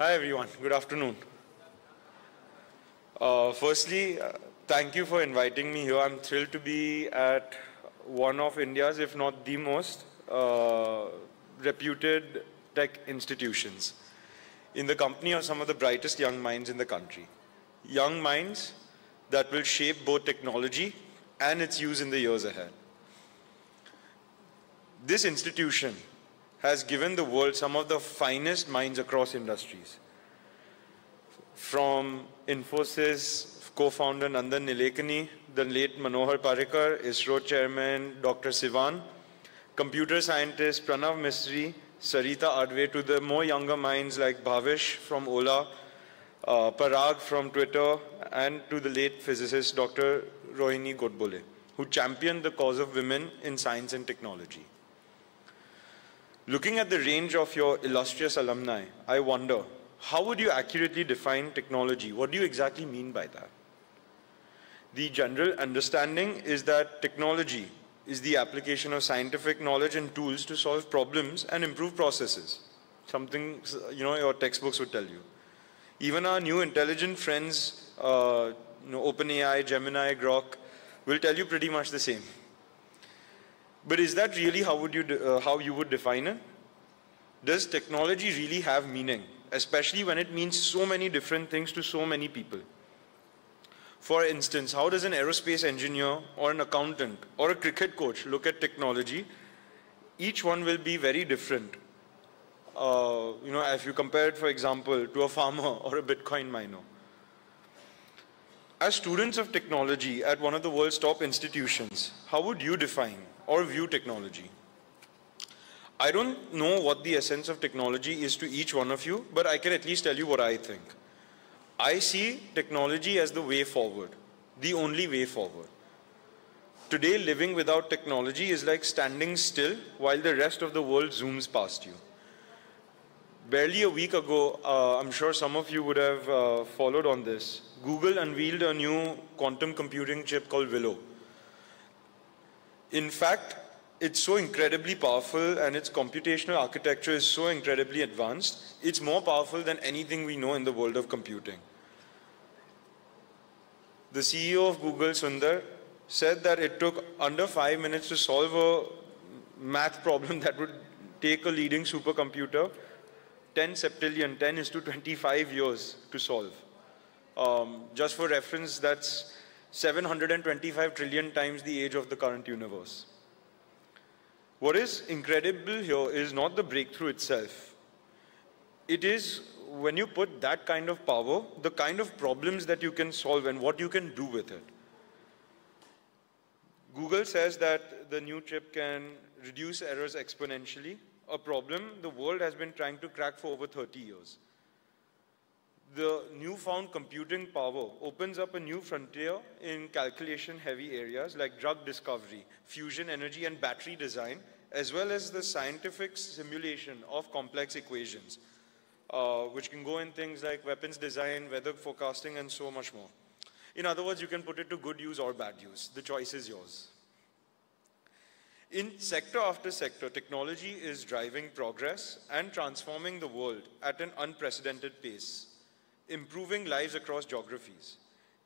Hi everyone, good afternoon. Firstly, thank you for inviting me here. I'm thrilled to be at one of India's, if not the most, reputed tech institutions in the company of some of the brightest young minds in the country. Young minds that will shape both technology and its use in the years ahead. This institution has given the world some of the finest minds across industries. From Infosys co-founder Nandan Nilekani, the late Manohar Parrikar, ISRO chairman Dr. Sivan, computer scientist Pranav Misri, Sarita Adve, to the more younger minds like Bhavish from Ola, Parag from Twitter, and to the late physicist Dr. Rohini Godbole, who championed the cause of women in science and technology. Looking at the range of your illustrious alumni, I wonder, how would you accurately define technology? What do you exactly mean by that? The general understanding is that technology is the application of scientific knowledge and tools to solve problems and improve processes. Something, your textbooks would tell you. Even our new intelligent friends, OpenAI, Gemini, Grok, will tell you pretty much the same. But is that really how you would define it? Does technology really have meaning, especially when it means so many different things to so many people? For instance, how does an aerospace engineer or an accountant or a cricket coach look at technology? Each one will be very different. If you compare it, for example, to a farmer or a Bitcoin miner. As students of technology at one of the world's top institutions, how would you define or view technology? I don't know what the essence of technology is to each one of you, but I can at least tell you what I think. I see technology as the way forward, the only way forward. Today, living without technology is like standing still while the rest of the world zooms past you. Barely a week ago, I'm sure some of you would have followed on this, Google unveiled a new quantum computing chip called Willow. In fact, it's so incredibly powerful and its computational architecture is so incredibly advanced, it's more powerful than anything we know in the world of computing. The CEO of Google, Sundar, said that it took under 5 minutes to solve a math problem that would take a leading supercomputer 10 septillion, 10 is to 25 years to solve. Just for reference, that's 725 trillion times the age of the current universe. What is incredible here is not the breakthrough itself. It is when you put that kind of power, the kind of problems that you can solve and what you can do with it. Google says that the new chip can reduce errors exponentially, a problem the world has been trying to crack for over 30 years. The newfound computing power opens up a new frontier in calculation-heavy areas like drug discovery, fusion energy, and battery design, as well as the scientific simulation of complex equations, which can go in things like weapons design, weather forecasting, and so much more. In other words, you can put it to good use or bad use. The choice is yours. In sector after sector, technology is driving progress and transforming the world at an unprecedented pace, improving lives across geographies.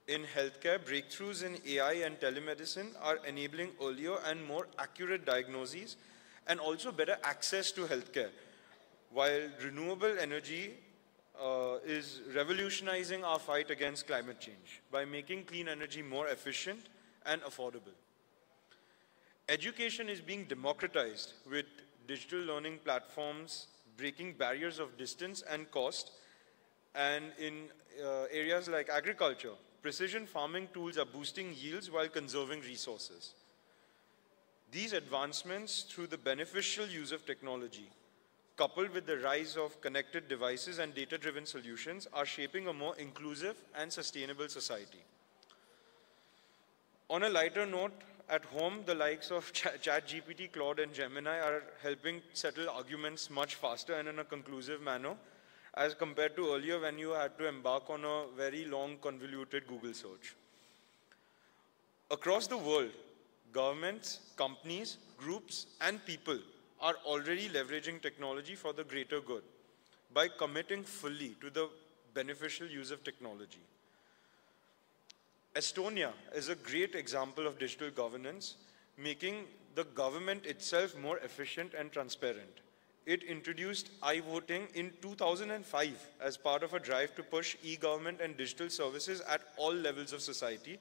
In healthcare, breakthroughs in AI and telemedicine are enabling earlier and more accurate diagnoses and also better access to healthcare, while renewable energy is revolutionizing our fight against climate change by making clean energy more efficient and affordable. Education is being democratized with digital learning platforms breaking barriers of distance and cost. And in areas like agriculture, precision farming tools are boosting yields while conserving resources. These advancements through the beneficial use of technology, coupled with the rise of connected devices and data-driven solutions, are shaping a more inclusive and sustainable society. On a lighter note, at home, the likes of ChatGPT, Claude, and Gemini are helping settle arguments much faster and in a conclusive manner, as compared to earlier when you had to embark on a very long, convoluted Google search. Across the world, governments, companies, groups, and people are already leveraging technology for the greater good. by committing fully to the beneficial use of technology. Estonia is a great example of digital governance, making the government itself more efficient and transparent. It introduced e-voting in 2005 as part of a drive to push e-government and digital services at all levels of society,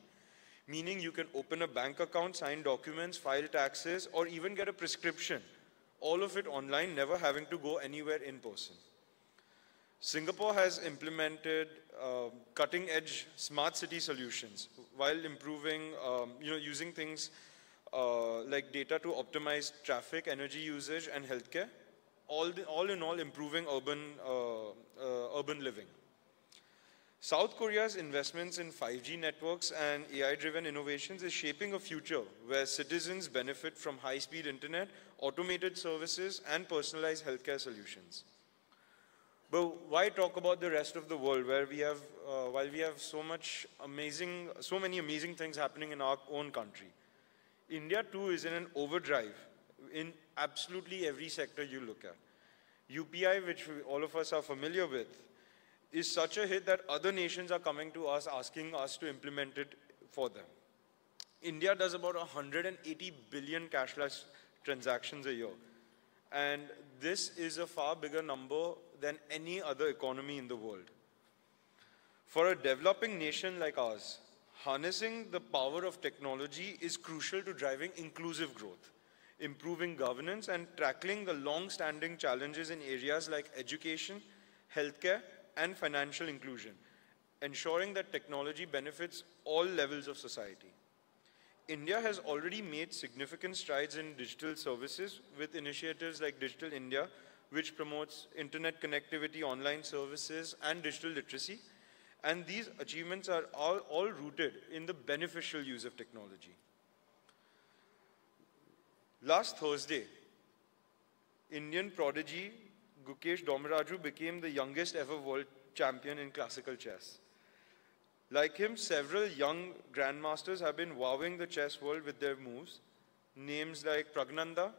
meaning you can open a bank account, sign documents, file taxes, or even get a prescription, all of it online, never having to go anywhere in person. Singapore has implemented cutting-edge smart city solutions while improving, using things like data to optimize traffic, energy usage, and healthcare, all in all improving urban living. South Korea's investments in 5G networks and AI-driven innovations is shaping a future where citizens benefit from high-speed internet, automated services, and personalized healthcare solutions. But why talk about the rest of the world where we have, while we have so many amazing things happening in our own country? India too is in an overdrive in absolutely every sector you look at. UPI, which all of us are familiar with, is such a hit that other nations are coming to us asking us to implement it for them. India does about 180 billion cashless transactions a year. And this is a far bigger number than any other economy in the world. For a developing nation like ours, harnessing the power of technology is crucial to driving inclusive growth, improving governance, and tackling the long-standing challenges in areas like education, healthcare, and financial inclusion, ensuring that technology benefits all levels of society. India has already made significant strides in digital services with initiatives like Digital India, which promotes internet connectivity, online services, and digital literacy. And these achievements are all rooted in the beneficial use of technology. Last Thursday, Indian prodigy Gukesh Domraju became the youngest ever world champion in classical chess. Like him, several young grandmasters have been wowing the chess world with their moves. Names like Pragnanda,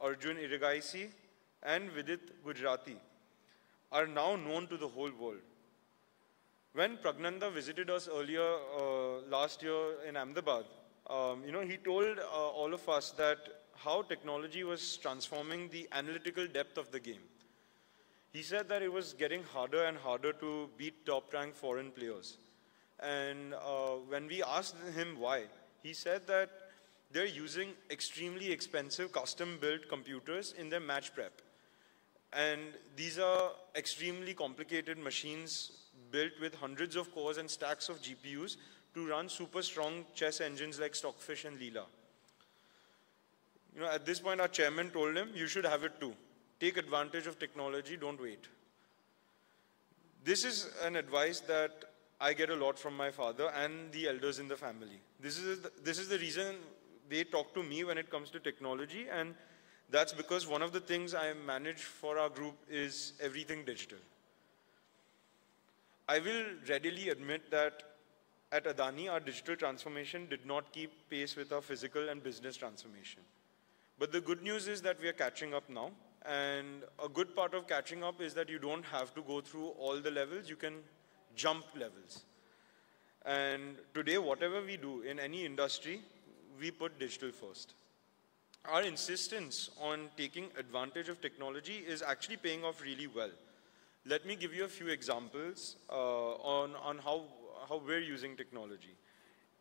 Arjun Irigaisi, and Vidit Gujarati are now known to the whole world. When Pragnanda visited us earlier last year in Ahmedabad, he told all of us that how technology was transforming the analytical depth of the game. He said that it was getting harder and harder to beat top-ranked foreign players. And when we asked him why, he said that they're using extremely expensive custom-built computers in their match prep. And these are extremely complicated machines built with hundreds of cores and stacks of GPUs to run super strong chess engines like Stockfish and Leela. At this point, our chairman told him, you should have it too. Take advantage of technology, don't wait. This is an advice that I get a lot from my father and the elders in the family. This is the reason they talk to me when it comes to technology, and that's because one of the things I manage for our group is everything digital. I will readily admit that at Adani, our digital transformation did not keep pace with our physical and business transformation. But the good news is that we are catching up now. And a good part of catching up is that you don't have to go through all the levels, you can jump levels. And today, whatever we do in any industry, we put digital first. Our insistence on taking advantage of technology is actually paying off really well. Let me give you a few examples on how we're using technology.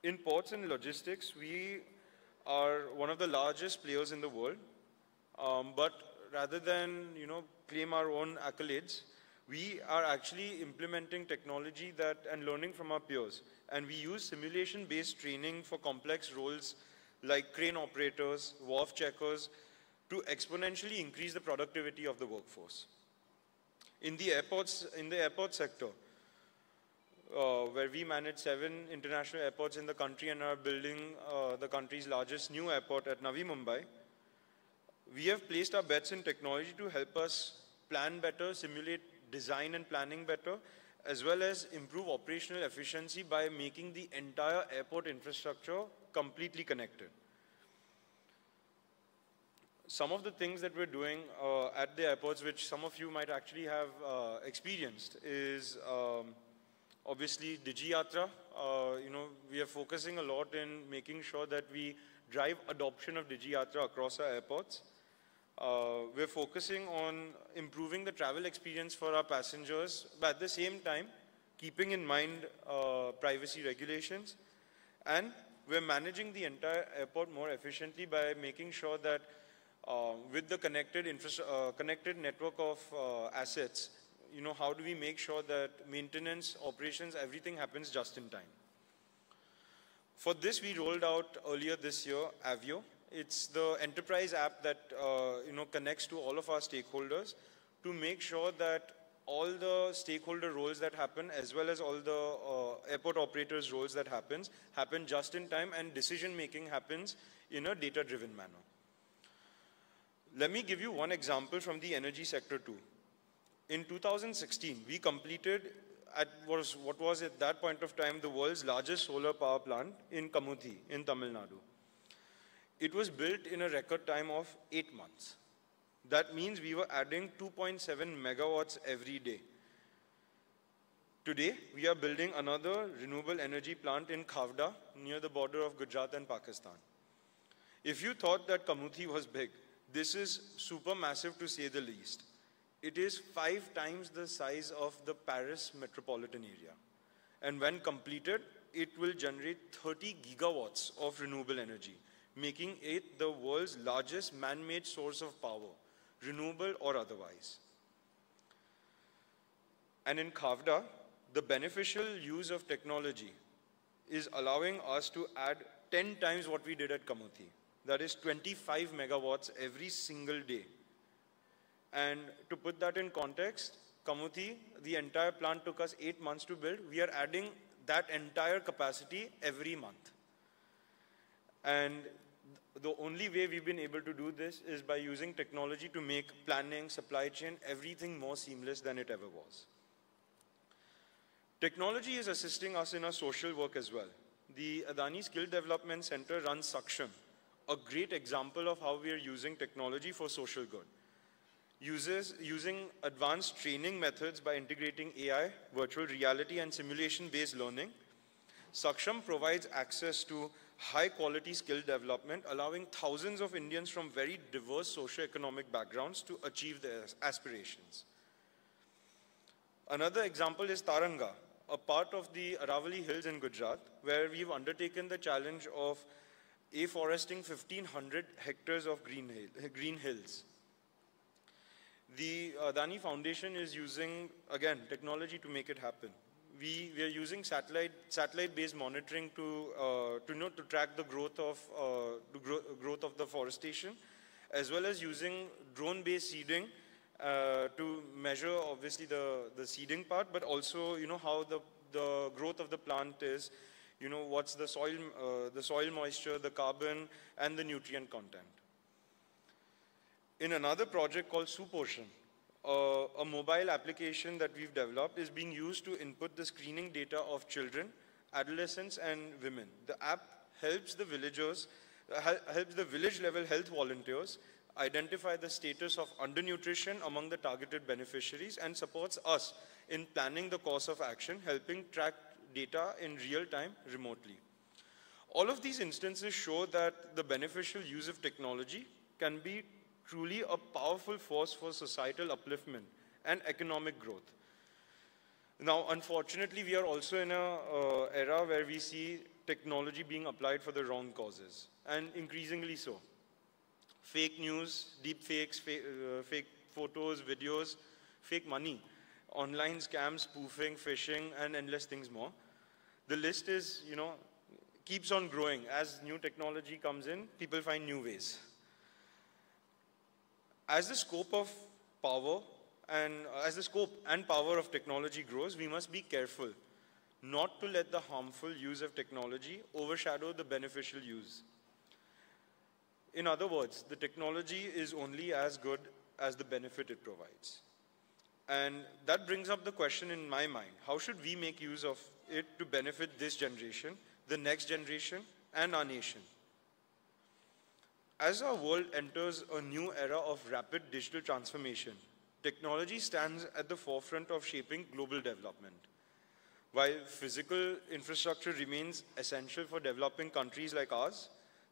In ports and logistics, we are one of the largest players in the world, but rather than claim our own accolades, we are actually implementing technology and learning from our peers. And we use simulation-based training for complex roles like crane operators, wharf checkers, to exponentially increase the productivity of the workforce. In the airport sector, where we manage 7 international airports in the country and are building the country's largest new airport at Navi Mumbai, we have placed our bets in technology to help us plan better, simulate design and planning better, as well as improve operational efficiency by making the entire airport infrastructure completely connected. some of the things that we're doing at the airports, which some of you might actually have experienced, is obviously DigiYatra. We are focusing a lot in making sure that we drive adoption of DigiYatra across our airports. We're focusing on improving the travel experience for our passengers, but at the same time, keeping in mind privacy regulations. And we're managing the entire airport more efficiently by making sure that with the connected network of assets, how do we make sure that maintenance, operations, everything happens just in time. For this, we rolled out earlier this year, Avio. It's the enterprise app that connects to all of our stakeholders to make sure that all the stakeholder roles that happen, as well as all the airport operators' roles that happen just in time, and decision-making happens in a data-driven manner. Let me give you one example from the energy sector too. In 2016, we completed what was at that point of time the world's largest solar power plant in Kamuthi in Tamil Nadu. It was built in a record time of 8 months. That means we were adding 2.7 megawatts every day. Today, we are building another renewable energy plant in Khavda, near the border of Gujarat and Pakistan. If you thought that Kamuthi was big, this is super massive to say the least. It is 5 times the size of the Paris metropolitan area. And when completed, it will generate 30 gigawatts of renewable energy, making it the world's largest man-made source of power, renewable or otherwise. And in Khavda, the beneficial use of technology is allowing us to add 10 times what we did at Kamuthi. That is 25 megawatts every single day. And to put that in context, Kamuthi, the entire plant took us 8 months to build. We are adding that entire capacity every month. And the only way we've been able to do this is by using technology to make planning, supply chain, everything more seamless than it ever was. Technology is assisting us in our social work as well. The Adani Skill Development Center runs Saksham, a great example of how we are using technology for social good. Using advanced training methods by integrating AI, virtual reality, and simulation-based learning, Saksham provides access to high-quality skill development, allowing thousands of Indians from very diverse socio-economic backgrounds to achieve their aspirations. Another example is Taranga, a part of the Aravalli Hills in Gujarat, where we've undertaken the challenge of afforesting 1,500 hectares of green hills. The Adani Foundation is using, again, technology to make it happen. We are using satellite-based monitoring to track the growth of the forestation, as well as using drone-based seeding to measure, obviously, the seeding part, but also, how the growth of the plant is, what's the soil moisture, the carbon, and the nutrient content. In another project called Suposhan, a mobile application that we've developed is being used to input the screening data of children, adolescents, and women. The app helps the village-level health volunteers identify the status of undernutrition among the targeted beneficiaries and supports us in planning the course of action, helping track data in real time remotely. All of these instances show that the beneficial use of technology can be truly a powerful force for societal upliftment and economic growth. Now, unfortunately, we are also in an era where we see technology being applied for the wrong causes, and increasingly so. Fake news, deep fakes, fake photos, videos, fake money, online scams, spoofing, phishing, and endless things more. The list is, keeps on growing. As new technology comes in, people find new ways. As the scope and power of technology grows, we must be careful not to let the harmful use of technology overshadow the beneficial use. In other words, the technology is only as good as the benefit it provides. And that brings up the question in my mind, how should we make use of it to benefit this generation, the next generation, and our nation? As our world enters a new era of rapid digital transformation, technology stands at the forefront of shaping global development. While physical infrastructure remains essential for developing countries like ours,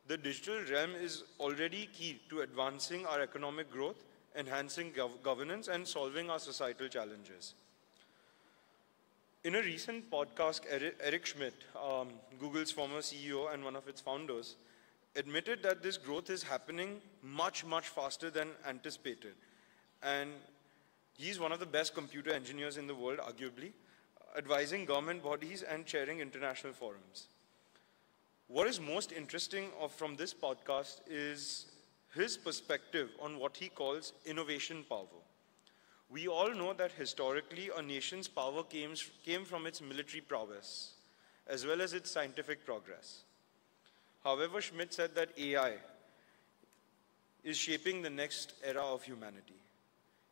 the digital realm is already key to advancing our economic growth, enhancing governance, and solving our societal challenges. In a recent podcast, Eric Schmidt, Google's former CEO and one of its founders, admitted that this growth is happening much, much faster than anticipated. And he's one of the best computer engineers in the world, arguably, advising government bodies and chairing international forums. What is most interesting from this podcast is his perspective on what he calls innovation power. We all know that historically a nation's power came from its military prowess, as well as its scientific progress. However, Schmidt said that AI is shaping the next era of humanity.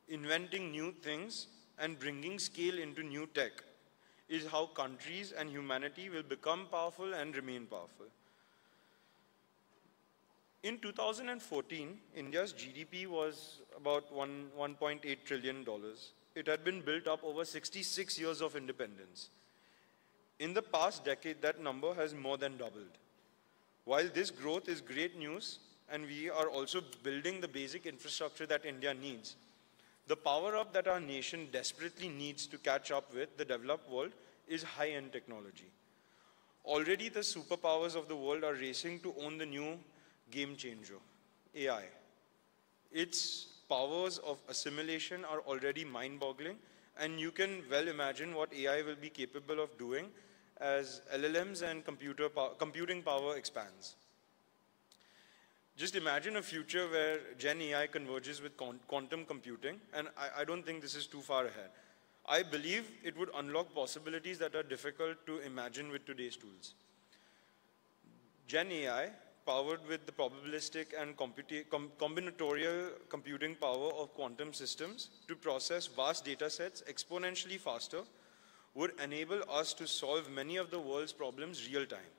Inventing new things and bringing scale into new tech is how countries and humanity will become powerful and remain powerful. In 2014, India's GDP was about $1.8 trillion. It had been built up over 66 years of independence. In the past decade, that number has more than doubled. While this growth is great news, and we are also building the basic infrastructure that India needs, the power-up that our nation desperately needs to catch up with the developed world is high-end technology. Already the superpowers of the world are racing to own the new game changer, AI. Its powers of assimilation are already mind-boggling, and you can well imagine what AI will be capable of doing as LLMs and computing power expands. Just imagine a future where Gen AI converges with quantum computing, and I don't think this is too far ahead. I believe it would unlock possibilities that are difficult to imagine with today's tools. Gen AI, powered with the probabilistic and combinatorial computing power of quantum systems to process vast data sets exponentially faster, would enable us to solve many of the world's problems real time,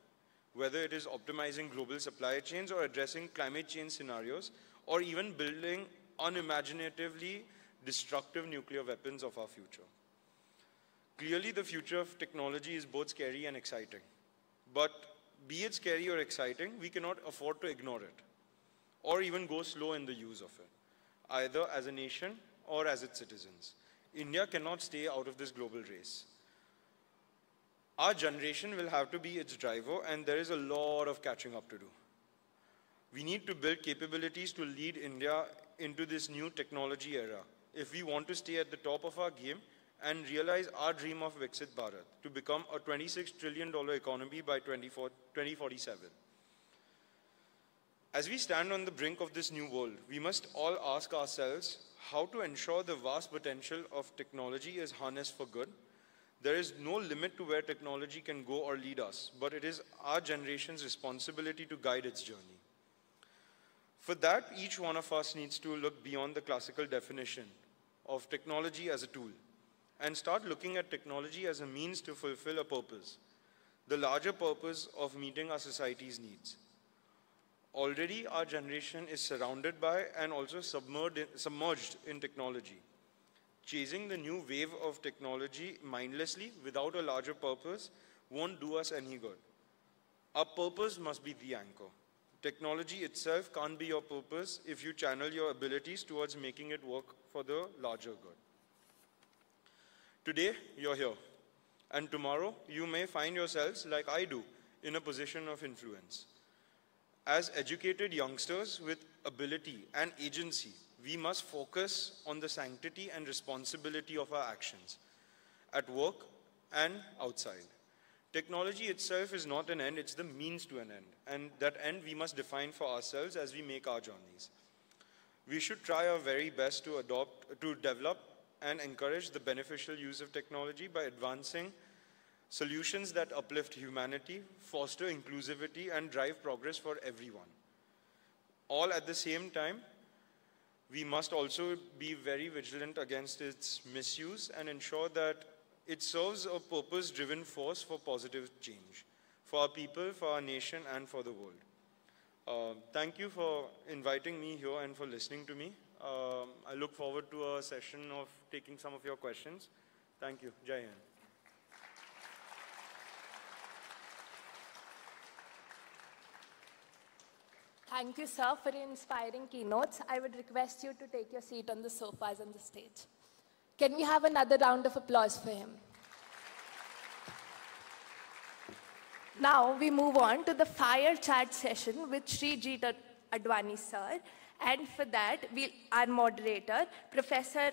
whether it is optimizing global supply chains or addressing climate change scenarios, or even building unimaginatively destructive nuclear weapons of our future. Clearly, the future of technology is both scary and exciting. But be it scary or exciting, we cannot afford to ignore it, or even go slow in the use of it, either as a nation or as its citizens. India cannot stay out of this global race. Our generation will have to be its driver, and there is a lot of catching up to do. We need to build capabilities to lead India into this new technology era if we want to stay at the top of our game and realize our dream of Viksit Bharat to become a $26 trillion economy by 2047. As we stand on the brink of this new world, we must all ask ourselves how to ensure the vast potential of technology is harnessed for good. There is no limit to where technology can go or lead us, but it is our generation's responsibility to guide its journey. For that, each one of us needs to look beyond the classical definition of technology as a tool and start looking at technology as a means to fulfill a purpose, the larger purpose of meeting our society's needs. Already, our generation is surrounded by and also submerged in technology. Chasing the new wave of technology mindlessly without a larger purpose won't do us any good. Our purpose must be the anchor. Technology itself can't be your purpose if you channel your abilities towards making it work for the larger good. Today, you're here, and tomorrow you may find yourselves, like I do, in a position of influence. As educated youngsters with ability and agency, we must focus on the sanctity and responsibility of our actions, at work and outside. Technology itself is not an end, it's the means to an end. And that end we must define for ourselves as we make our journeys. We should try our very best to develop and encourage the beneficial use of technology by advancing solutions that uplift humanity, foster inclusivity, and drive progress for everyone. All at the same time, we must also be very vigilant against its misuse and ensure that it serves a purpose-driven force for positive change, for our people, for our nation, and for the world. Thank you for inviting me here and for listening to me. I look forward to a session of taking some of your questions. Thank you. Jai Hind. Thank you, sir, for your inspiring keynotes. I would request you to take your seat on the sofas on the stage. Can we have another round of applause for him? Now we move on to the fire chat session with Sri Jeet Advani, sir. And for that, our moderator, Professor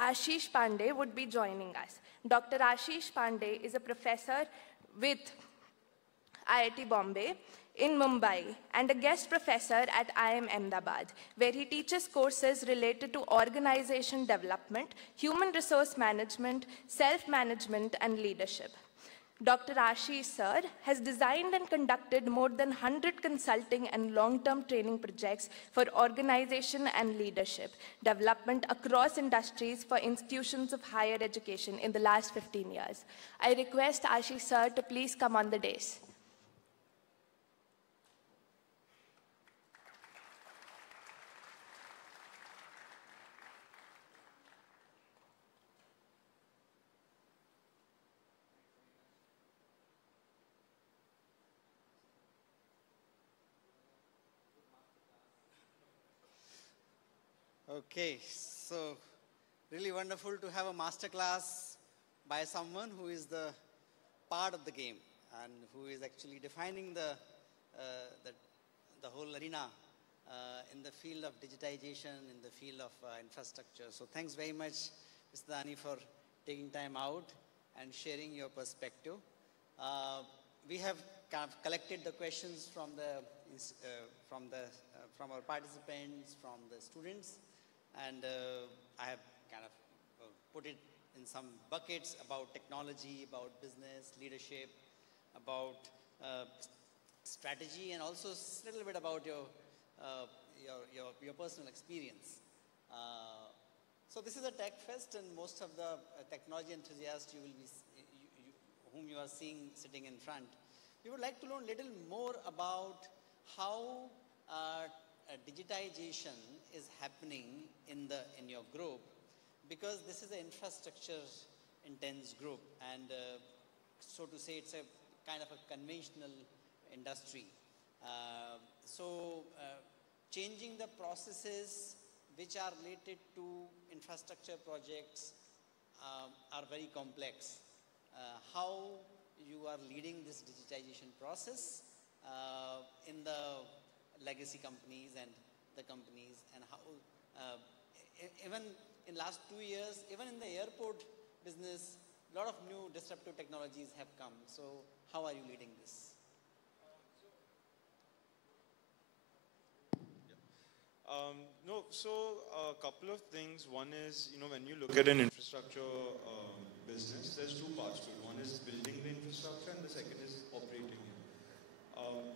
Ashish Pandey, would be joining us. Dr. Ashish Pandey is a professor with IIT Bombay in Mumbai and a guest professor at IIM Ahmedabad, where he teaches courses related to organization development, human resource management, self-management, and leadership. Dr. Ashish sir has designed and conducted more than 100 consulting and long-term training projects for organization and leadership development across industries for institutions of higher education in the last 15 years. I request Ashish sir to please come on the dais. Okay, so really wonderful to have a masterclass by someone who is the part of the game and who is actually defining the whole arena in the field of digitization, in the field of infrastructure. So thanks very much, Mr. Dani, for taking time out and sharing your perspective. We have kind of collected the questions from our participants, from the students. And I have kind of put it in some buckets about technology, about business, leadership, about strategy, and also a little bit about your personal experience. So this is a tech fest, and most of the technology enthusiasts whom you are seeing sitting in front, we would like to learn a little more about how digitization is happening in your group, because this is an infrastructure intense group, and so to say it's a kind of a conventional industry. Changing the processes which are related to infrastructure projects are very complex. How you are leading this digitization process in the legacy companies and the companies, and how even in last 2 years, even in the airport business, a lot of new disruptive technologies have come. So how are you leading this? So a couple of things. One is, when you look at an infrastructure business, there's two parts to it. One is building the infrastructure, and the second is operating it.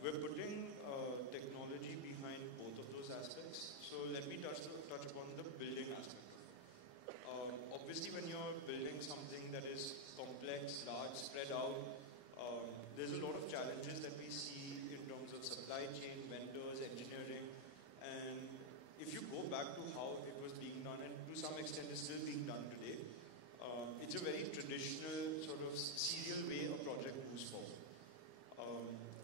We're putting technology behind both of those aspects. So let me touch upon the building aspect. Obviously, when you're building something that is complex, large, spread out, there's a lot of challenges that we see in terms of supply chain, vendors, engineering. And if you go back to how it was being done, and to some extent is still being done today, it's a very traditional sort of serial way a project moves forward.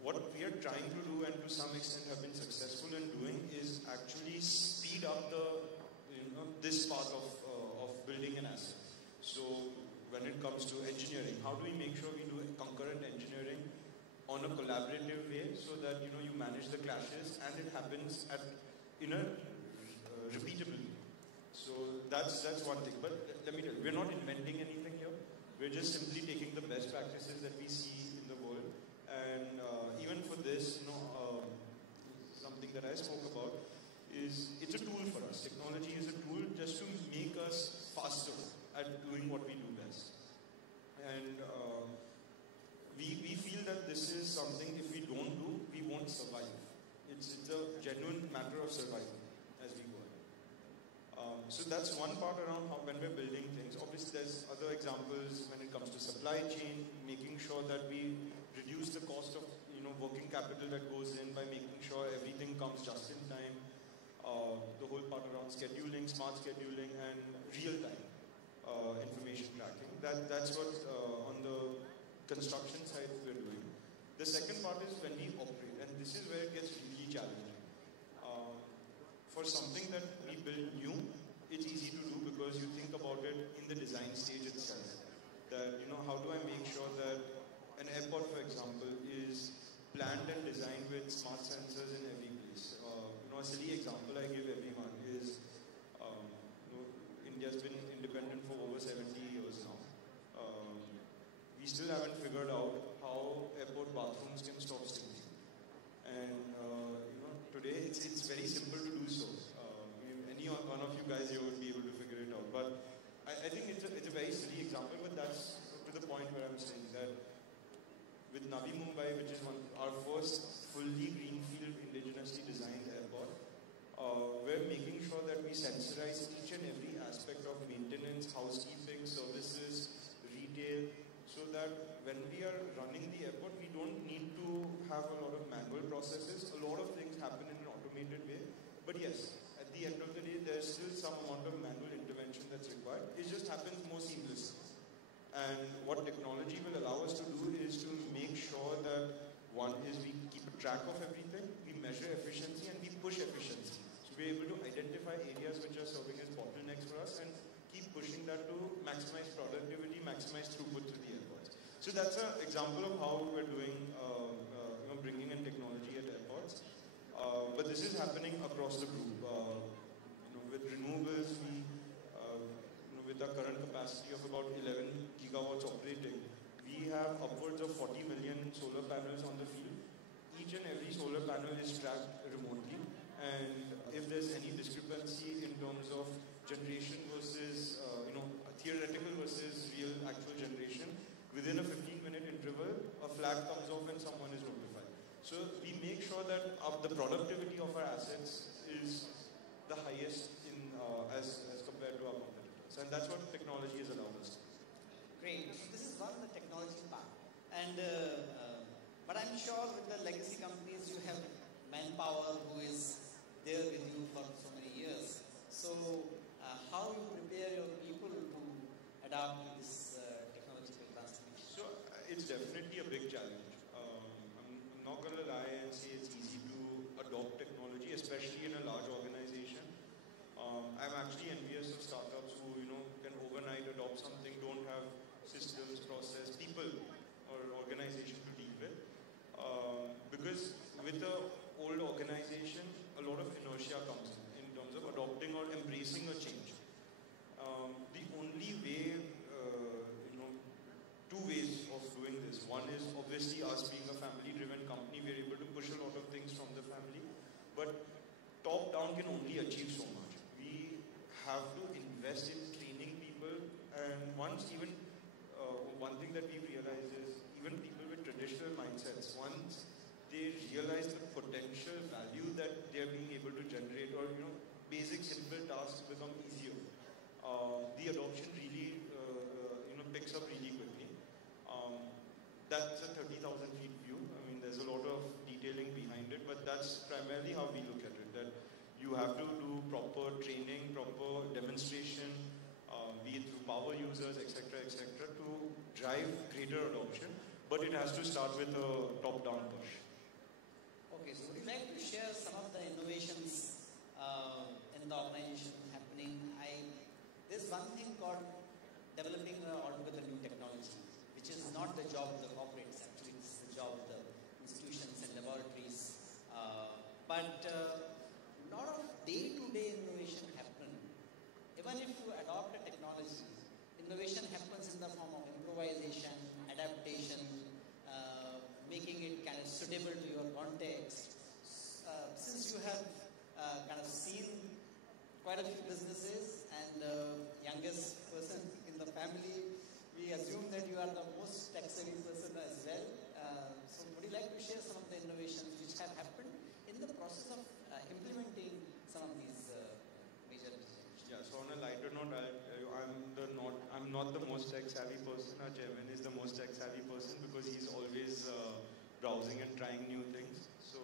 What we are trying to do, and to some extent have been successful in doing, is actually speed up this part of building an asset. So when it comes to engineering, how do we make sure we do concurrent engineering on a collaborative way so that you manage the clashes and it happens in a repeatable way. So that's one thing. But let me tell you, we're not inventing anything here. We're just simply taking the best practices that we see in the world. And even for this, something that I spoke about is it's a tool for us. Technology is a tool just to make us faster at doing what we do best. And we feel that this is something, if we don't do, we won't survive. It's a genuine matter of survival as we go. So that's one part around how when we're building things. Obviously, there's other examples when it comes to supply chain, making sure that we reduce the cost of working capital that goes in by making sure everything comes just in time. The whole part around scheduling, smart scheduling, and real-time information tracking. That's what on the construction side we're doing. The second part is when we operate, and this is where it gets really challenging. For something that we build new, it's easy to do because you think about it in the design stage itself. That, how do I make sure that an airport, for example, is planned and designed with smart sensors in every place. A silly example I give everyone is India's been independent for over 70 years now. We still haven't figured out how airport bathrooms can stop stinking. And today it's very simple to do so. Any one of you guys here would be able to figure it out. But I think it's a very silly example, but that's to the point where I'm saying that with Navi Mumbai, which is our first fully greenfield indigenously designed airport, we're making sure that we sensorize each and every aspect of maintenance, housekeeping, services, retail, so that when we are running the airport, we don't need to have a lot of manual processes. A lot of things happen in an automated way. But yes, at the end of the day, there's still some amount of manual intervention that's required. It just happens more seamlessly. And what technology will allow us to do is to make sure that one is we keep track of everything, we measure efficiency, and we push efficiency. So we're able to identify areas which are serving as bottlenecks for us and keep pushing that to maximize productivity, maximize throughput through the airports. So that's an example of how we're doing, bringing in technology at airports. But this is happening across the group. With renewables, with our current capacity of about 11 gigawatts operating, we have upwards of 40 million solar panels on the field. Each and every solar panel is tracked remotely, and if there's any discrepancy in terms of generation versus, theoretical versus real actual generation, within a 15-minute interval, a flag comes off and someone is notified. So we make sure that the productivity of our assets is the highest in as compared to our competitors, and that's what technology has allowed us to. Great. So this is one, the technology part. And but I'm sure with the legacy companies, you have manpower who is there with you for so many years. So how you prepare your people to adapt to this technological transformation? So it's definitely a big challenge. I'm not going to lie and say it's easy to adopt technology, especially in a large organization. I'm actually envious of startups who, can overnight adopt something, don't have systems, process, people, or organization to deal with. Because with the old organization, a lot of inertia comes in terms of adopting or embracing a change. The only way, two ways of doing this. One is obviously us being a family-driven company, we're able to push a lot of things from the family, but top-down can only achieve so much. We have to invest in training people, and one thing that we've realized is even people with traditional mindsets, once they realize the potential value that they're being able to generate, or basic simple tasks become easier, the adoption really picks up really quickly. That's a 30,000 feet view. I mean, there's a lot of detailing behind it, but that's primarily how we look at it, that you have to do proper training, proper demonstration, be it through power users, etc., to drive greater adoption, but it has to start with a top-down push. Okay, so would you like to share some of the innovations in the organization happening? There's one thing called developing altogether new technology, which is not the job of the corporates, actually it's the job of the institutions and laboratories. But a lot of day-to-day innovation happen. Even if you adopt a technology, innovation happens in the form of improvisation, adaptation, making it kind of suitable to your context. Since you have kind of seen quite a few businesses and youngest person in the family, we assume that you are the most tech-savvy person as well. So would you like to share some of the innovations which have happened in the process of implementing some of these major decisions? Yeah, so on a lighter note, I'm not the most tech-savvy person. Our chairman is the most tech-savvy person because he's always browsing and trying new things. So,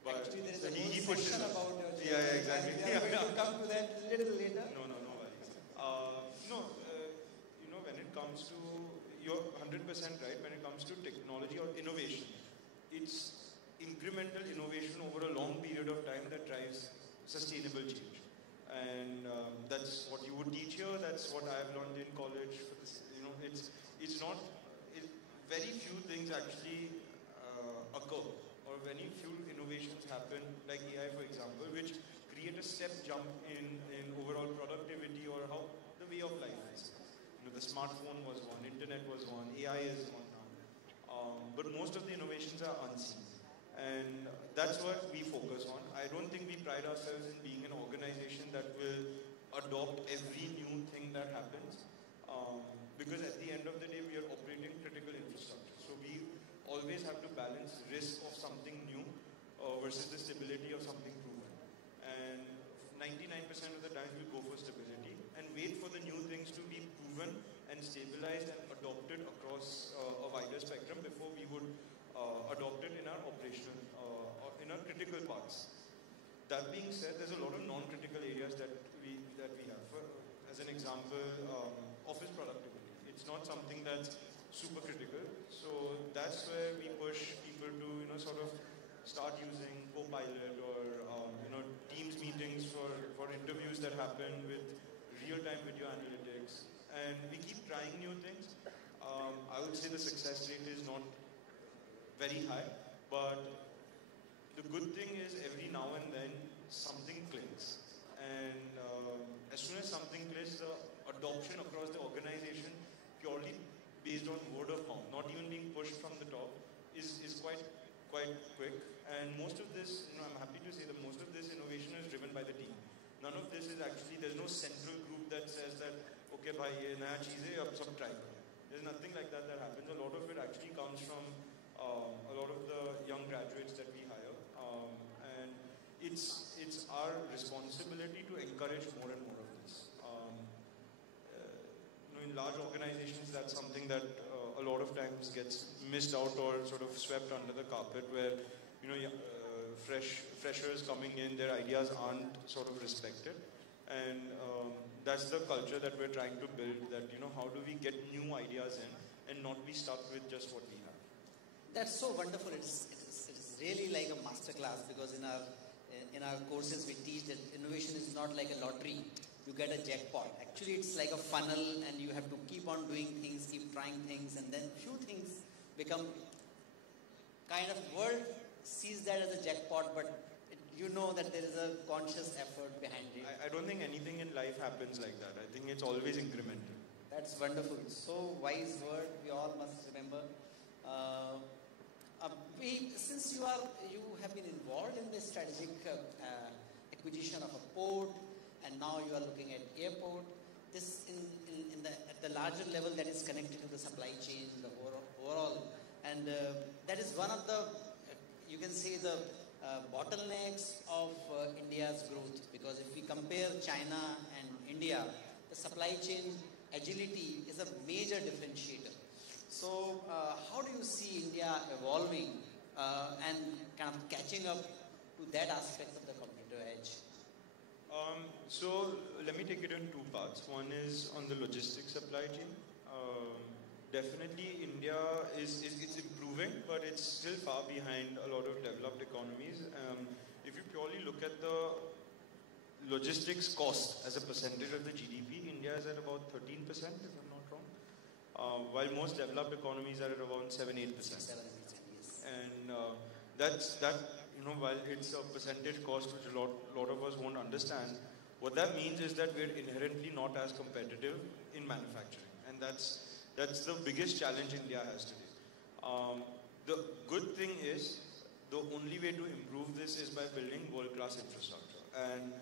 but Actually, there is so a he whole pushes section us. about your Yeah, yeah, exactly. We are going to come to that a little later. No, no, no worries. You know, when it comes to, you're 100% right, when it comes to technology or innovation, it's incremental innovation over a long period of time that drives sustainable change. And that's what you would teach here, that's what I've learned in college. You know, it's not, very few things actually occur, or very few innovations happen, like AI for example, which create a step jump in overall productivity or how the way of life is. You know, the smartphone was one, internet was one, AI is one now. But most of the innovations are unseen. And that's what we focus on. I don't think we pride ourselves in being an organization that will adopt every new thing that happens. Because at the end of the day, we are operating critical infrastructure. So we always have to balance risk of something new versus the stability of something proven. And 99% of the times we go for stability and wait for the new things to be proven and stabilized and adopted across a wider spectrum before we would adopt it in our operational or in our critical parts. That being said, there's a lot of non-critical areas that we have. As an example, office productivity. It's not something that's super critical. So that's where we push people to, you know, sort of start using Copilot or, you know, Teams meetings for interviews that happen with real-time video analytics. And we keep trying new things. I would say the success rate is not very high, but the good thing is every now and then something clicks. And as soon as something clicks, the adoption across the organization purely based on word of mouth, not even being pushed from the top, is quite quick. And most of this, you know, I'm happy to say that most of this innovation is driven by the team. None of this is actually, there's no central group that says that, okay, bhai, ye naya cheez hai, ab sab try karo. There's nothing like that happens. A lot of it actually comes from a lot of the young graduates that we hire. And it's our responsibility to encourage more and more of this. You know, in large organizations, that's something that a lot of times gets missed out or sort of swept under the carpet, where, you know, freshers coming in, their ideas aren't sort of respected. And that's the culture that we're trying to build, that, you know, how do we get new ideas in and not be stuck with just what we have. That's so wonderful. It is really like a masterclass, because in our courses we teach that innovation is not like a lottery. You get a jackpot. Actually, it's like a funnel, and you have to keep on doing things, keep trying things, and then few things become kind of, world sees that as a jackpot, but you know that there is a conscious effort behind it. I don't think anything in life happens like that. I think it's always incremental. That's wonderful. So wise word. We all must remember. Since you have been involved in the strategic acquisition of a port, and now you are looking at airport. This at the larger level that is connected to the supply chain, the overall, and that is one of the you can say the bottlenecks of India's growth. Because if we compare China and India, the supply chain agility is a major differentiator. So how do you see India evolving and kind of catching up to that aspect of the competitive edge? So let me take it in two parts. One is on the logistics supply chain. Definitely India it's improving, but it's still far behind a lot of developed economies. If you purely look at the logistics cost as a percentage of the GDP, India is at about 13%, if I'm not wrong. While most developed economies are at around 7-8%. 7%, yes. And while it's a percentage cost which a lot of us won't understand, what that means is that we're inherently not as competitive in manufacturing. And that's the biggest challenge India has today. The good thing is, the only way to improve this is by building world-class infrastructure. And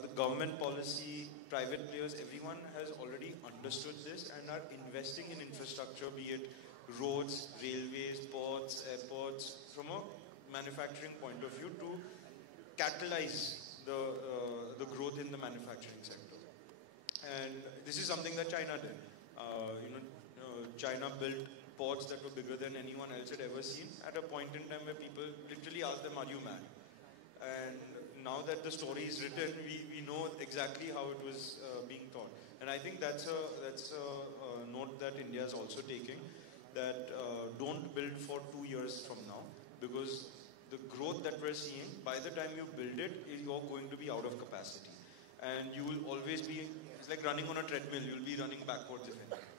the government policy, private players, everyone has already understood this and are investing in infrastructure, be it roads, railways, ports, airports, from a manufacturing point of view, to catalyze the growth in the manufacturing sector. And this is something that China did. China built ports that were bigger than anyone else had ever seen at a point in time where people literally asked them, are you mad? And now that the story is written, we know exactly how it was being thought. And I think that's a note that India is also taking, that don't build for 2 years from now, because the growth that we're seeing, by the time you build it, you're going to be out of capacity. And you will always be, it's like running on a treadmill, you'll be running backwards if anything.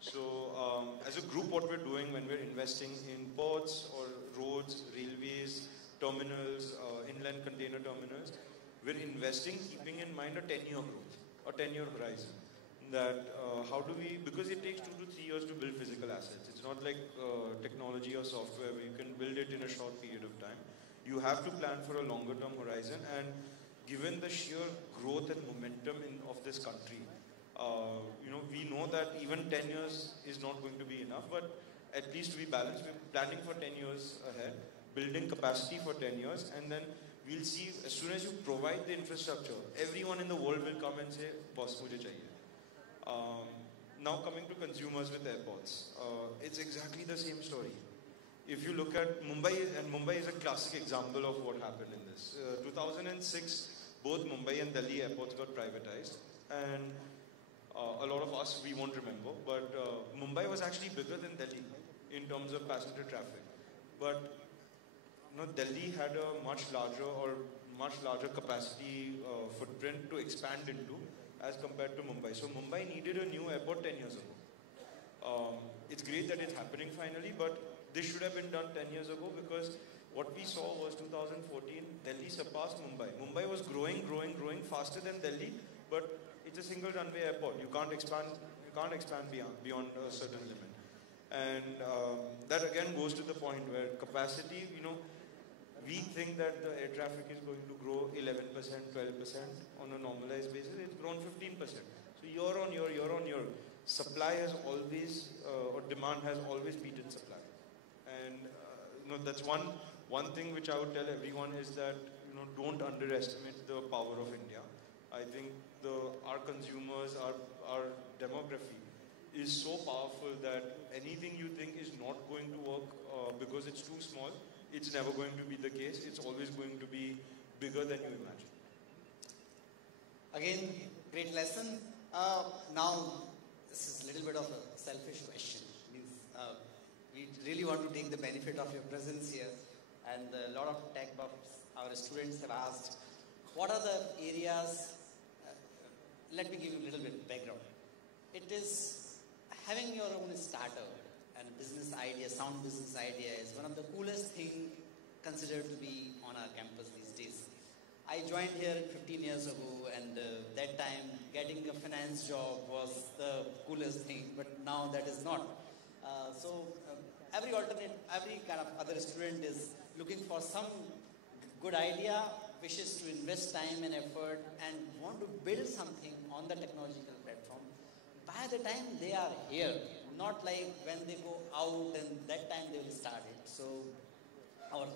So as a group, what we're doing when we're investing in ports or roads, railways, terminals, inland container terminals, we're investing keeping in mind a 10-year growth, a 10-year horizon. That how do we, because it takes 2 to 3 years to build physical assets. It's not like technology or software where you can build it in a short period of time. You have to plan for a longer term horizon, and given the sheer growth and momentum of this country, we know that even 10 years is not going to be enough, but at least to be balanced, we're planning for 10 years ahead, building capacity for 10 years, and then we'll see as soon as you provide the infrastructure, everyone in the world will come and say, boss, mujhe chahiye. Now coming to consumers with airports, it's exactly the same story. If you look at Mumbai, and Mumbai is a classic example of what happened in this. 2006, both Mumbai and Delhi airports got privatized, and a lot of us, we won't remember, but Mumbai was actually bigger than Delhi in terms of passenger traffic. But Delhi had a much larger capacity footprint to expand into as compared to Mumbai. So Mumbai needed a new airport 10 years ago. It's great that it's happening finally, but this should have been done 10 years ago, because what we saw was 2014, Delhi surpassed Mumbai. Mumbai was growing faster than Delhi, but it's a single runway airport. You can't expand beyond a certain limit. And that again goes to the point where capacity, we think that the air traffic is going to grow 11%, 12% on a normalized basis. It's grown 15%. So year on year, supply has always, or demand has always beaten supply. And that's one thing which I would tell everyone is that don't underestimate the power of India. I think our consumers, our demography is so powerful that anything you think is not going to work because it's too small, it's never going to be the case. It's always going to be bigger than you imagine. Again, great lesson. Now, this is a little bit of a selfish question. We really want to take the benefit of your presence here, and a lot of tech buffs, our students have asked, what are the areas, let me give you a little bit of background. It is having your own startup and business idea, sound business idea is one of the coolest things considered to be on our campus these days. I joined here 15 years ago, and that time getting a finance job was the coolest thing, but now that is not. Every kind of other student is looking for some good idea, wishes to invest time and effort, and want to build something on the technological platform. By the time they are here, not like when they go out and that time they will start it. So our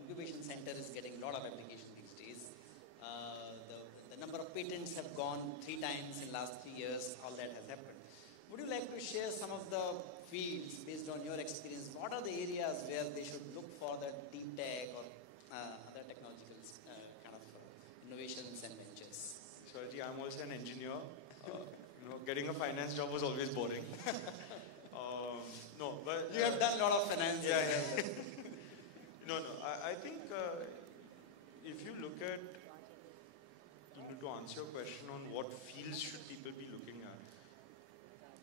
incubation center is getting a lot of application these days. The number of patents have gone 3 times in last 3 years. All that has happened. Would you like to share some of the fields based on your experience? What are the areas where they should look for the deep tech or other technological kind of innovations and ventures? Sorry, I'm also an engineer. Getting a finance job was always boring. No, but you have done a lot of finance. Yeah. No. I think if you look at, to answer your question on what fields should people be looking at,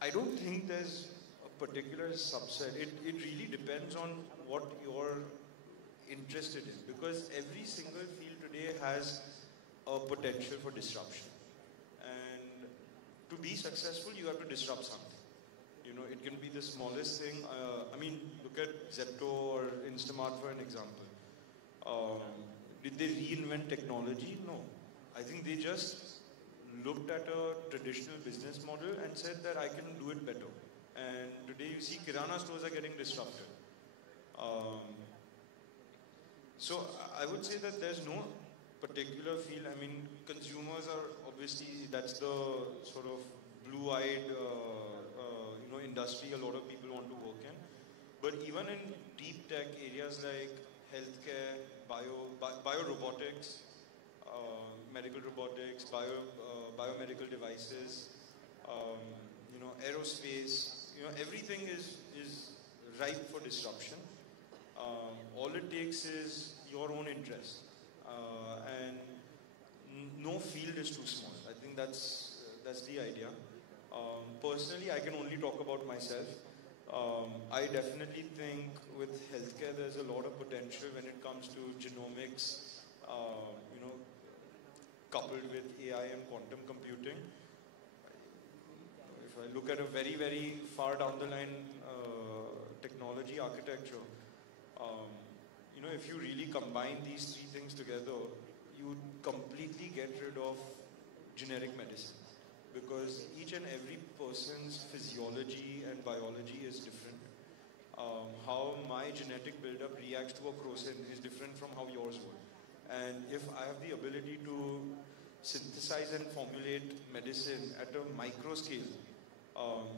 I don't think there's a particular subset. It really depends on what you're interested in, because every single field today has a potential for disruption. And to be successful, you have to disrupt something. It can be the smallest thing. Look at Zepto or Instamart for an example. Did they reinvent technology? No. I think they just looked at a traditional business model and said that I can do it better. And today you see Kirana stores are getting disrupted. So I would say that there's no particular field. Consumers are obviously, that's the sort of blue-eyed industry a lot of people want to work in. But even in deep tech areas like healthcare, biorobotics, medical robotics, biomedical devices, um, aerospace, everything is ripe for disruption. All it takes is your own interest, and no field is too small. I think that's the idea. Personally, I can only talk about myself. I definitely think with healthcare there's a lot of potential when it comes to genomics, coupled with AI and quantum computing. If I look at a very, very far down the line technology architecture, if you really combine these three things together, you would completely get rid of generic medicine. Because each and every person's physiology and biology is different. How my genetic buildup reacts to a crocin is different from how yours would. And if I have the ability to synthesize and formulate medicine at a micro scale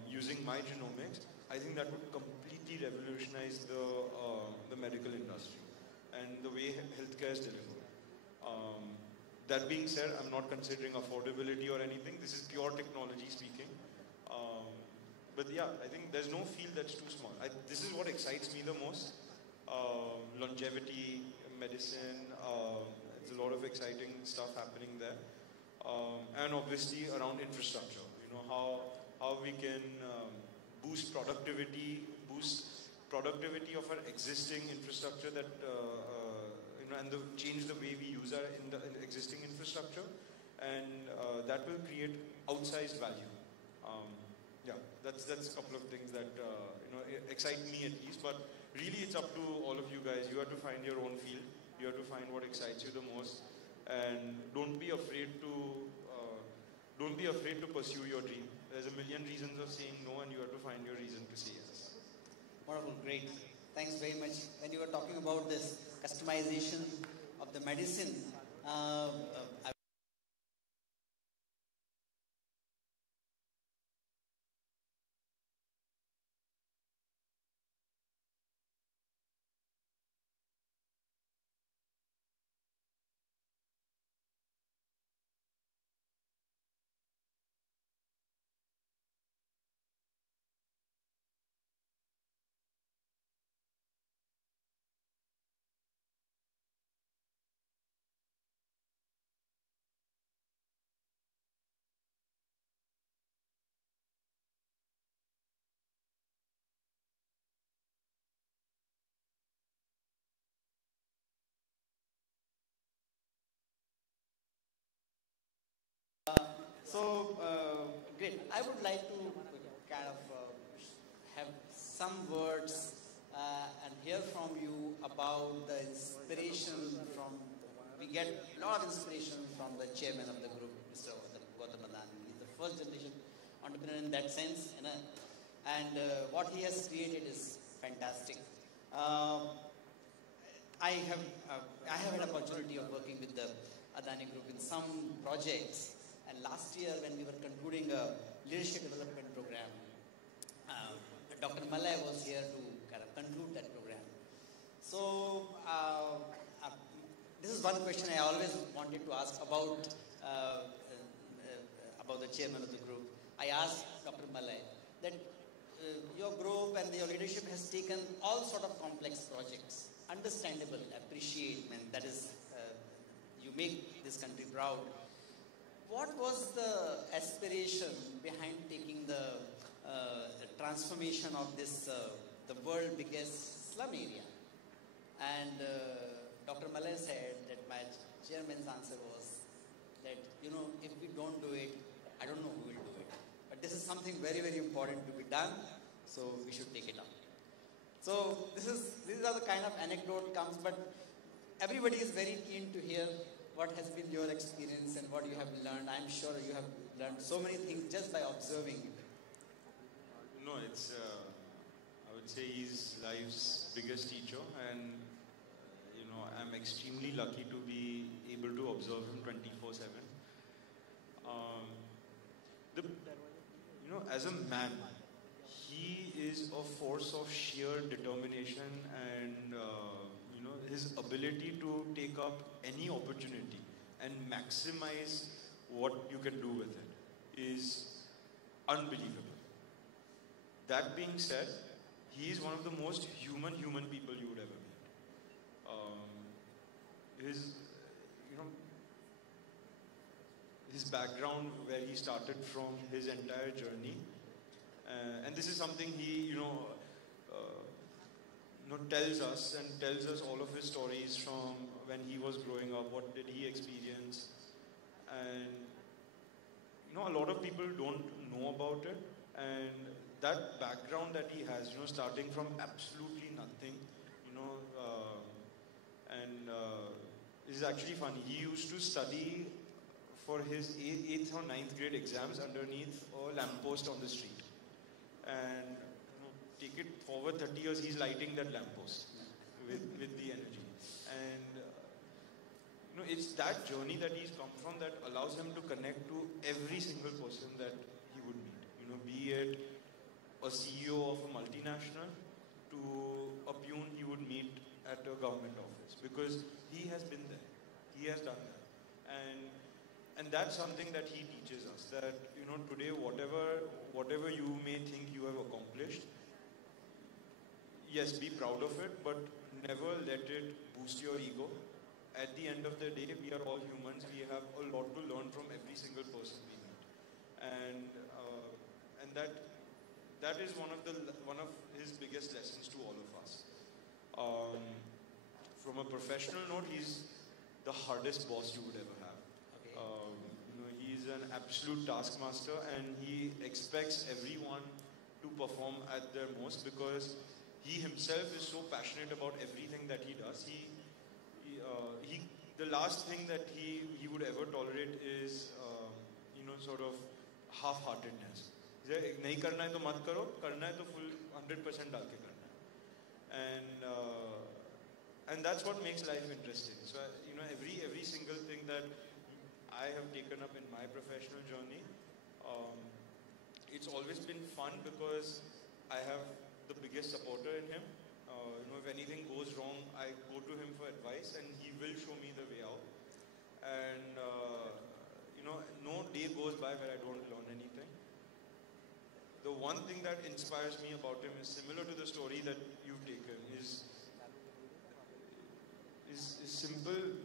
using my genomics, I think that would completely revolutionize the medical industry and the way healthcare is delivered. That being said, I'm not considering affordability or anything. This is pure technology speaking. But yeah, I think there's no field that's too small. This is what excites me the most. Longevity, medicine, there's a lot of exciting stuff happening there. And obviously around infrastructure, how we can boost productivity of our existing infrastructure that and change the way we use our in the existing infrastructure, and that will create outsized value. Yeah, that's a couple of things that excite me at least. But really, it's up to all of you guys. You have to find your own field. You have to find what excites you the most, and don't be afraid to pursue your dream. There's a million reasons of saying no, and you have to find your reason to say yes. Wonderful, great. Thanks very much. When you were talking about this customization of the medicine, great. I would like to kind of have some words and hear from you about the inspiration from. We get a lot of inspiration from the chairman of the group, Mr. Gautam Adani. He's the first generation entrepreneur in that sense, and what he has created is fantastic. I have had an opportunity of working with the Adani Group in some projects. And last year, when we were concluding a leadership development program, Dr. Malay was here to kind of conclude that program. So, this is one question I always wanted to ask about the chairman of the group. I asked Dr. Malay that your group and your leadership has taken all sort of complex projects, understandable, appreciate, and that is, you make this country proud. What was the aspiration behind taking the transformation of this, the world biggest slum area? And Dr. Malay said that my chairman's answer was that, if we don't do it, I don't know who will do it. But this is something very, very important to be done, so we should take it up. So these are the kind of anecdote comes, but everybody is very keen to hear what has been your experience and what you have learned. I'm sure you have learned so many things just by observing. No, it's, I would say he's life's biggest teacher, and, I'm extremely lucky to be able to observe him 24/7. As a man, he is a force of sheer determination and his ability to take up any opportunity and maximize what you can do with it is unbelievable. That being said, he is one of the most human people you would ever meet. His, his background, where he started from, his entire journey, and this is something he, tells us and tells us all of his stories from when he was growing up. What did he experience? And a lot of people don't know about it, and that background that he has, starting from absolutely nothing, is actually funny. He used to study for his 8th or 9th grade exams underneath a lamppost on the street. And take it forward 30 years, he's lighting that lamppost with the energy. And it's that journey that he's come from that allows him to connect to every single person that he would meet. Be it a CEO of a multinational to a peon he would meet at a government office, because he has been there, he has done that, and that's something that he teaches us, that today whatever you may think you have accomplished, yes, be proud of it, but never let it boost your ego. At the end of the day, we are all humans. We have a lot to learn from every single person we meet, and that is one of his biggest lessons to all of us. From a professional note, he's the hardest boss you would ever have. Okay. He's an absolute taskmaster, and he expects everyone to perform at their most, because he himself is so passionate about everything that he does. The last thing that he would ever tolerate is sort of half-heartedness. नहीं करना है तो मत करो, करना है तो full 100% डाल के करना है. And that's what makes life interesting. So every single thing that I have taken up in my professional journey, it's always been fun, because I have the biggest supporter in him. If anything goes wrong, I go to him for advice, and he will show me the way out. And no day goes by where I don't learn anything. The one thing that inspires me about him is similar to the story that you've taken. Is simple.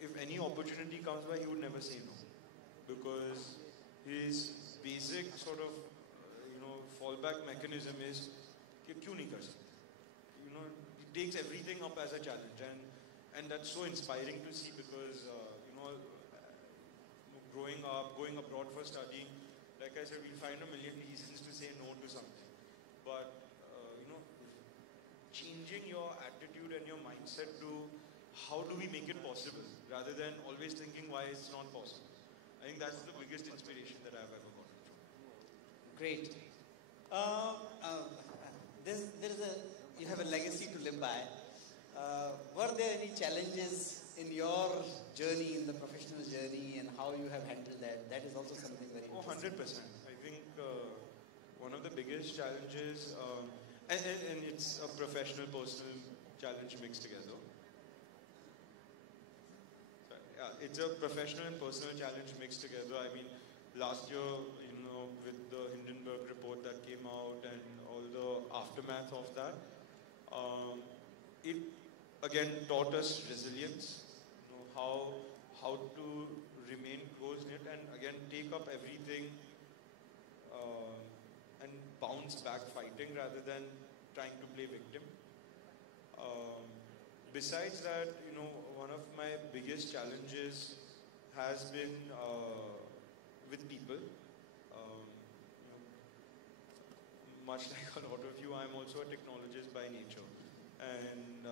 If any opportunity comes by, he would never say no, because his basic sort of fallback mechanism is कि क्यों नहीं कर सकते. He takes everything up as a challenge, and that's so inspiring to see, because growing up, going abroad for studying, like I said, we'll find a million reasons to say no to something, but changing your attitude and your mindset to how do we make it possible, rather than always thinking why it's not possible. I think that's the biggest inspiration that I've ever gotten from. Great. You have a legacy to live by. Were there any challenges in your journey, in the professional journey, and how you have handled that? That is also something very interesting. 100%. I think one of the biggest challenges, and it's a professional, personal challenge mixed together. It's a professional and personal challenge mixed together. I mean, last year, with the Hindenburg report that came out and all the aftermath of that, it again taught us resilience, how to remain close-knit and again take up everything and bounce back fighting rather than trying to play victim. Besides that, one of my biggest challenges has been with people. Much like a lot of you, I'm also a technologist by nature. And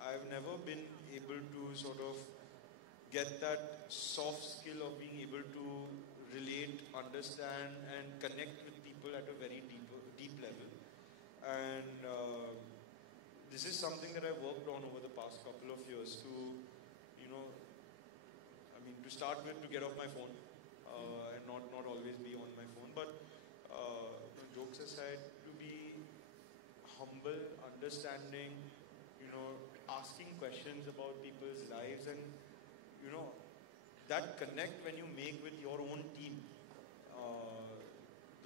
I've never been able to sort of get that soft skill of being able to relate, understand, and connect with people at a very deep level. And this is something that I've worked on over the past couple of years to, to start with, to get off my phone and not always be on my phone. But jokes aside, to humble, understanding, you know, asking questions about people's lives, and, you know, that connect when you make with your own team.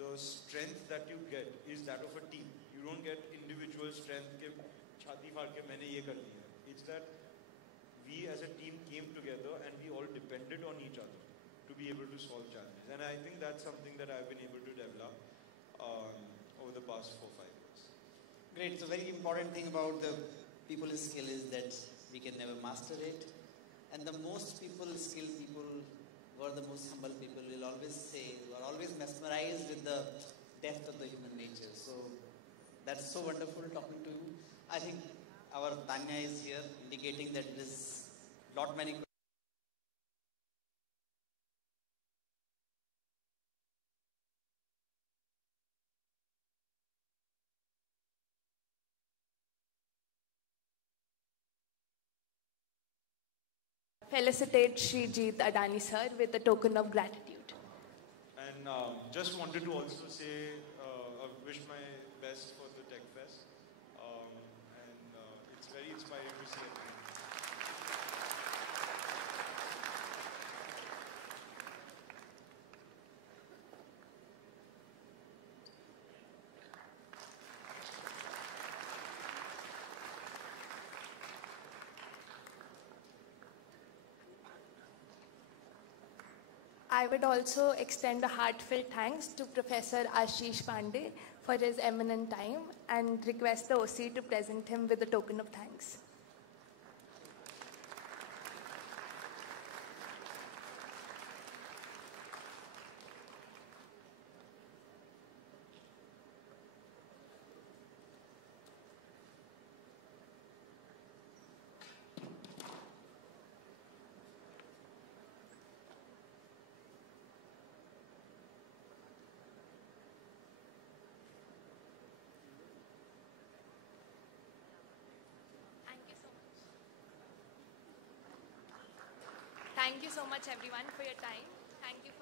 The strength that you get is that of a team. You don't get individual strength ke chhati faad ke maine ye kar liya. It's that we as a team came together and we all depended on each other to be able to solve challenges. And I think that's something that I've been able to develop over the past 4-5 years. Great. So very important thing about the people skill is that we can never master it. And the most skilled people who are the most humble people will always say, who are always mesmerized with the depth of the human nature. So that's so wonderful talking to you. I think our Tanya is here indicating that there is lot many. Felicitate Srijit Adani sir with a token of gratitude. And just wanted to also say, wish my best for the Tech Fest. It's very inspiring to see everything. I would also extend a heartfelt thanks to Professor Ashish Pandey for his eminent time and request the OC to present him with a token of thanks. Thank you so much everyone for your time. Thank you.